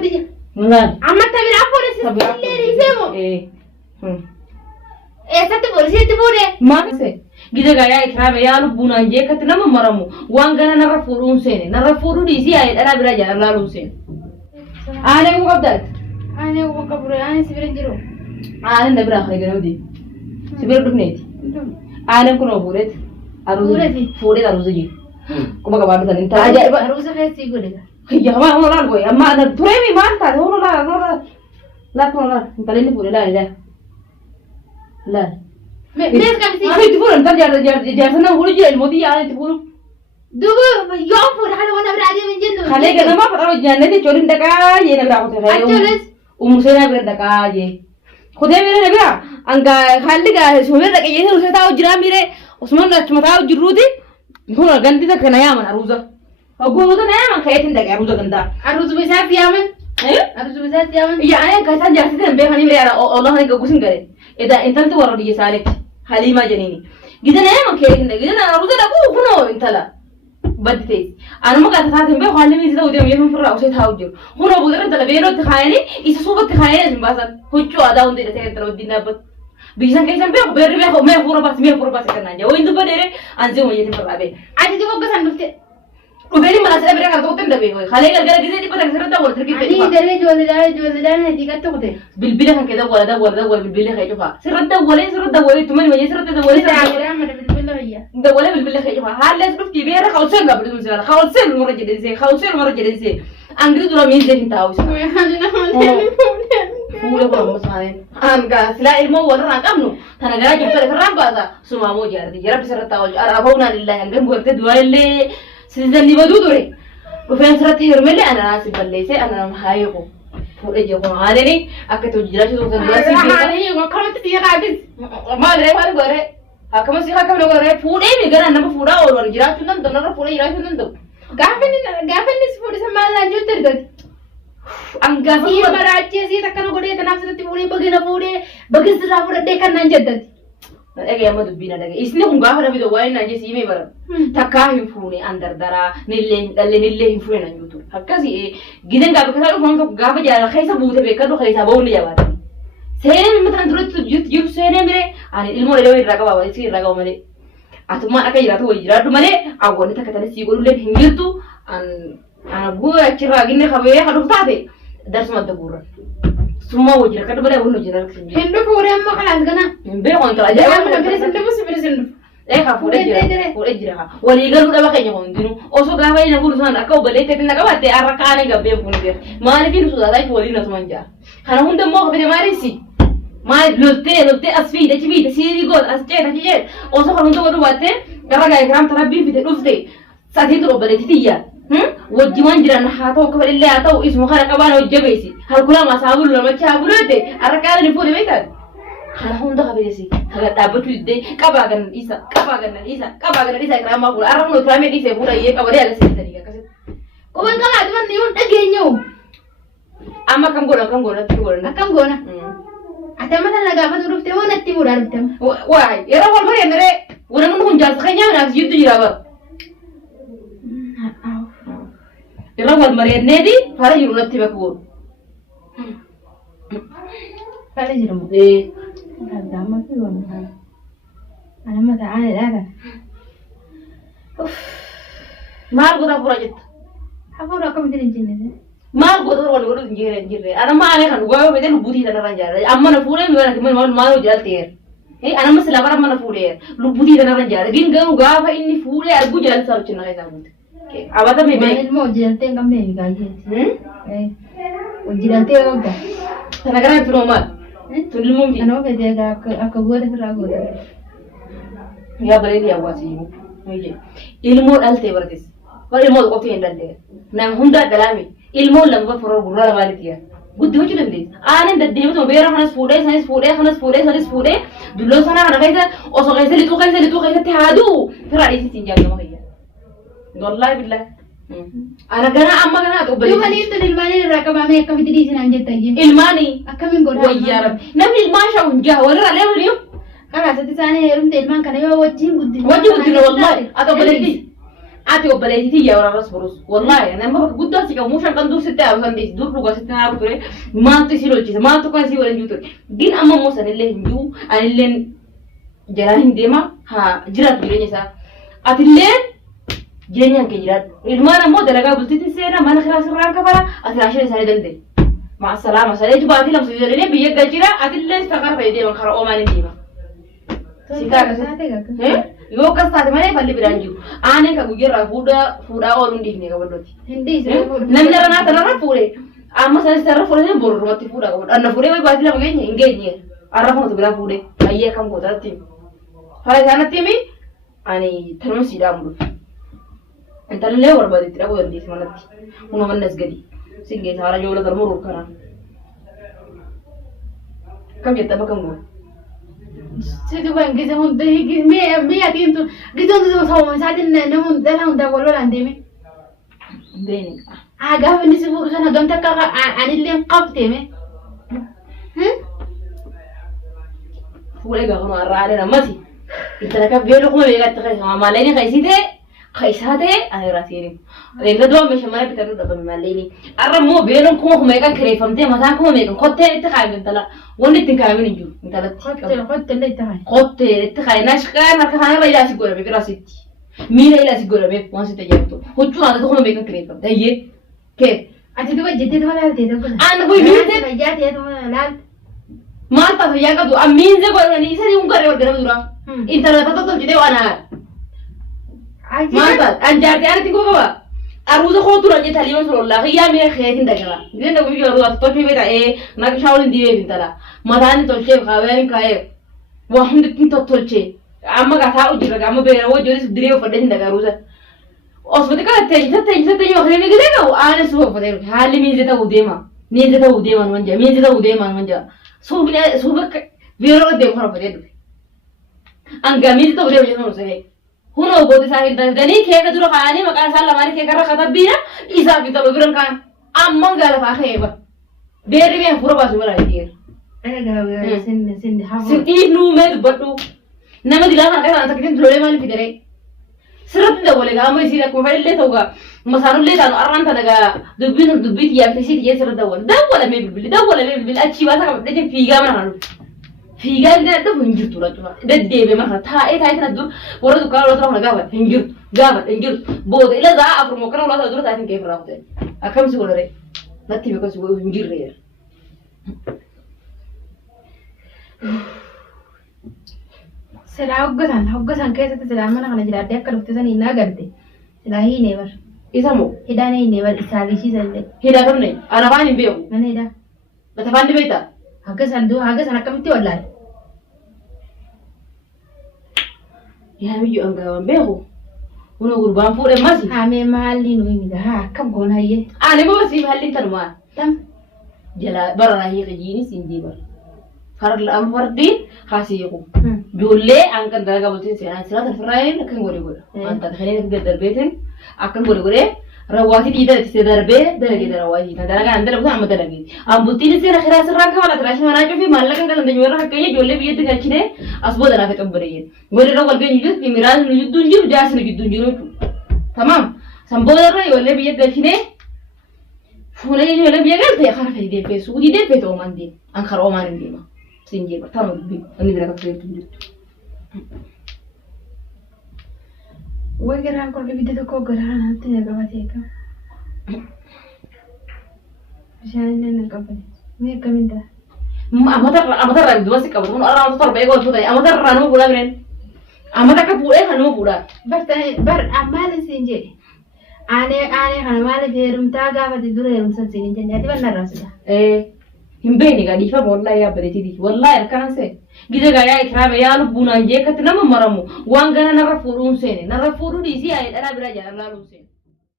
دي نعم عم تبي العفو اللي يسمو إيه ستبوري ستبوري ما كسي جدا جاي إكرام يا لبونا إنجي كتنا مرمو وانغنا نرفورون سين نرفورون ديسي أنا براجع لا لوسين أنا مو قبضت أنا وقبر أنا سبرين جرو أنا نبرة خير جنودي سبيل دفنيتي أنا كنا بورت بورتي فوري أروزي كم كبار مثلا أنت أجا أروزة في سيقولي يا ما هو لا بوي أما أنا تريمي ما أنت هو لا كنا لا أنت لين فوري لا ليش كم سي أنا تقول أنت جار سنة بقول جيل مودي أنا تقول دوبو يوم فور حلو أنا برادي من جنو خليك أنا ما بتعرف جانة دي تقولين دكا يه نبرة خذ أجلس ومسنا بره دكا يه خذ ميرا نبرة أنك خليك شو ميرا كي يه روسة تاو جرا ميرا उसमें नच मताओ जरूरी थोड़ा गंदी तक नया मन अरुज़ा अब वो तो नया मन खाए थिंदा क्या अरुज़ा गंदा أروز بيسات يامن أروز بيسات يامن يعني कैसा जैसे थे बे खानी मेरा अल्लाह ने कुछ करे इधर इंसान तो वारों ये सारे हालिमा जनीनी गिज़े नया मन खाए थिंदा गिज़े ना अरुज़ा लगो खुनो इंतला بدتي أنا ما قاعد أتحدث به خالي من زده وديم يفهم فرع وشيء تهاوجو هنا بقدر أنت لبيرو تخايني إذا صوبت تخايني من بعض هوتشو هذا وندي لتيه تلو الدين أبد بيجان كيسان به بير به ما فورا بس كنا جا وين دبر ديره أنزل وين يتم فرع به عادي دي بقى سندفت وبيني ما نسأل بيرك هذا توتن دبي هو خالي قال قال جزء دي بس أكثر ده ولا تركيب أني دري جول دار هدي كات تقدر بالبلة كان كده ولا بالبلة خيجوها سر ده ولا تمني ما يسر ده ولا لا ما بالبلة هي ده ولا بالبلة خيجوها هل لازم تفكي بيرك خالصين قبل تمسك خالصين مرة جديد زي خالصين مرة جديد زي أنجلي دولا مين زي أنت عاوز فوله برا مسمعين أنجا سلا المو ولا رانكمنو ثنا جرا جبت لك رامبازا سما مو جارد جرا بسرعة تاوج أرابونا لله أنجم قلت دوالي سيزني بدودوري وفين سرت هرملي أنا ناسي بليسي أنا مهايقو فوله جوكم عارني أكتو جراشي تو تنبلا سيبي أنا وكم تسير عادي ما أدري ما أدري أكمل سيها كم نقول فوله ميجرا أنا بفوله أول جراشي تندم دمنا فوله جراشي تندم قافني سفور سمالا جوتر دد أنجا سي براچه سي تكنو غدي تنافس تبولي بغينا فوله بغيس رافور دكان نجدد أجي أما دبينا دقي إسني هم قاهرة بيدو وين نجي سيمي برا تكاهم فوني أندر درا نلله فوني نجوتو هكذا جدًا قابل كذا لو فهمت قابل جالا خيسة بوته بيكادو خيسة بوني جواد سيني مثلاً تروت يوب سيني مري أنا المو لو يرجع بابا يصير يرجع مري أتوما أكيد يراتو يراتو مري أقول لك كتير سيقولوا لي هنجرتو أنا أقول أكيد راجيني خبيه خلوه تاعي درس ما تقوله ثم وجرا كده بلا ونو جرا هندو فوري أما خلاص جنا بيه وانت أجا أنا بريس هندو بس بريس هندو إيه خافوا رجلا ورجلا ولي قالوا ده بقى يجون دينو أوسو قهوة ينقول سان أكو بلي تدين نقابة أركاني قبيه فوني ما نفي نسودا لا يقولي نسمان جا خنا هم دم موقف ما ريسي ما لولتي أسفي ده كبير تسيري قول أسجع تجيء أوسو خلون تو قدوا وقته قرا جاي كلام تربي في تلوفتي ساتين تروح بلي تيجي وجوان جرا نحاتو كبر اللي عتاو اسمه خنا كبار وجبيسي هل كلام أصحابه لما تشابه لده أركاني نفوري بيتاد خنا هم ده خبيسي هذا تابوت لده كباغن إيسا كلام ما بقول أرام لو كلامي إيسا بقول إيه كبر على سيدنا كذا كمان كلا أدوان نيون تجينيو أما كم قولنا كم قولنا أتى مثلا لقابة رفته ونتي مرار رفته واي يا رب والله نرى ونمن هم جالس خينيا وناس يدو جرابا يا رب والمريض نادي فارا يرونا تبكور فارا يرونا إيه هذا ما في ولا أنا ما تعاني هذا ما أقدر أفرجت أفرج كم ترين جنة ما أقدر ولا نجير أنا ما أنا خان وقاوي بدل لبودي تنا رنجار أما نفوري ميونا كمان ما هو جال تير إيه أنا مثلا برا ما نفوري لبودي تنا رنجار جين قاو وقاوي إني فوري أرجو جال صار كنا كذا بود أبدا ميبي الموجة تين كم ميبي قاعد إيه وجيران تين وقتا تنا كنا تروما تلمون دي أنا وكذا أكبر فراغ يا بريد يا واسيمو ميجي ilmoo dhaltee bartis war ilmoo qofti hin dhalle nam hunda dalami ilmoo lamba furo gurra lamalitiya guddi hoji dandees aanan daddeemtu beera kanas fuudhee dulloo sana kana keessa osoo keessa lixuu keessatti haaduu fira dhiisitti hin jaallama kiyya wallahi billahi ana gana amma gana dubbali yoo haliiftu ilmaanii irraa qabamee akkamitti dhiisinaan jetta ilmaanii akkamiin godhaa wayyaa rabbi namni ilmaan sha'u hin jaha walirra leewliyo karaa satti isaanii heerumte ilmaan kana yoo wajjin guddina والله أتقبل دي ati obboleettii tiyya waraabas burus wallahi nama guddaa si qabu mushaan kan dursitti haa san deessi dur dhugaa sitti haa ture maaltu si lolchisa maaltu kan si waliin jiru ture din amma immoo sanillee hin jiru anilleen jalaa hin deema haa jiraatu jireenya isaa atillee jireenyaan kee jiraatu ilmaan ammoo dalagaa bultiitti seena mana kiraa sirraan kafara ati raashina isaanii danda'e maa salaama salee jibaatii lamsa jedhanii biyya galchira atillee takar fayyadee deeman karaa oomaan hin deema. Yoo akkas taate malee balli biraan jiru. Aaneen kan guyyarraa fuudhaa ooluu hin dhiifne qaballooti. Namni irra naata irra fuudhee amma sanis irra fuudhee bororumatti fuudhaa qabu. Anna fuudhee wayi baatii lama geenye hin geenye. Arra kumatu biraa fuudhee baay'ee kan gootaatti. Fara isaanatti himi ani tanuma siidhaa mulu. Intallee barbaadetti dhaquu dandeessi manatti. Huna mannas gadi. Singeessa haala ijoollee galma ruur kanaan. Kam jetta bakka hin goone. Situ kan gisa hunda me atin tu gisa hunda sama misalin nama hunda lah hunda walau landeme. Bene. Agak ini sebut sana gam tak kak anilem kap teme. Fuule gak kono arale na mati. Itara ka belo kuma bega tak sama malene kaisate ane rasini. Lengga dua macam mana kita dulu dapat malene. Arra mo belo kuma mega kerefamte masa kuma mega kote itu kaya gentala. Wani tinggal ini juga. Kote le tahay. Kote itu kaya nashkar nak kana raya si gora bega rasiti. Mina ila si gora bega wansi terjatuh. Hucu ada tu kuma mega kerefamte. Iya. Ke. Ati tu jadi tu mana ada tu. Anu hui minta. Jadi tu mana. Mata tu yang kau tu. Amin je gora ni. Isa ni ungkar orang kena dura. Internet tu jadi wana. Mata. Anjar tiada tinggal kau. Aruza kau tu ranjit tali masuk Allah. Iya mere khayat indah kala. Dia nak bagi aruza tu tapi beda nak shawlin dia bintala. Mata ni tolce kawain kaya. Wah hendak ni tolce. Amma kata ujira amma bera wo jadi sendiri pada indah aruza. Osmati kala tanya akhirnya gede kau. Ane subuh pada hal ini jeta udema. Ni jeta udema manja. Ni jeta udema manja. Subuh bera udema orang pada itu. Angga ni jeta udema jangan usah. Huno bodoh saya dani kaya dulu kani makan salah mari kaya kerja kata bina isa kita beberan kan amma gala pakai apa beri yang pura basu malah dia sen hawa setiap numet batu nama dilakukan kan antar kita dulu mana pidere serat tidak boleh kamu isi dah kemarin lihat juga masalah lihat anu orang tanda dubit ya sisi dia serat dah boleh mebel aci bahasa kamu dia figa mana Figa dia tu hinjur tu lah cuma. Dia debe macam thai itu tu orang tu kalau orang nak gawat hinjur. Bodoh ilah dah apa mau kerana orang tu tu thai kaya berapa tu. Akam sih boleh. Nanti mereka sih boleh hinjur dia. Hoggasan kaya tu selama nak nak jadi ada kalau tu sana ina gante. Selahi never. Isamu. Hida ni never isali sih saja. Hida kan ni. Anak apa ni beo? Mana hida? Macam mana beta? Hoggasan akam itu Allah. Ya miju anggawan beo. Uno urban pura masih. Hame mahalin ini dah. Kam kau nak ye? Ane bawa sih mahalin tanpa. Tam. Jala barang lagi kejini sindi bar. Karena amar di kasih aku. Jule angkat dalam kabutin sih. Anjir terferain akan boleh. Antar hari ni kita terbetin akan boleh. Rawati tidak terdarbe, dah kita rawati. Tanda kan anda lakukan amat lagi. Ambutin sih nak kerasa rangka malah terasa mana jadi malah kan kalau dengar haknya jule biar tu kacau deh. Asbod dah nak beri. Boleh rawal biar jujur, pemiran jujur tunjuk, jas jujur itu. Tamam. Sambol dah jule biar kacau deh. Fune jule biar kan dia kan faham dia pesu, dia petu oman dia. Angkar oman dia mah. Sinjir, tamam. Ini berapa kali tunjuk. Wah geran kalau kita tu kau geran nanti nak apa sih kan? Jangan nak apa ni? Ni kami dah. Amatar ran dua sih kabar. Orang tu terbaik orang tu tadi. Amatar ranu pula beren. Amatar kapure ranu pula. Bar amal sinje. Ane amal berum taga apa tidur berum sinje. Jadi mana rasa? Himbe ni kan difa wallahi ya berarti di. Wallahi kan se. Gida gaya ikhram ya lu bunan je katina maramu. Wangana nara furun se ne. Nara furun di si ay era beraja lalu se.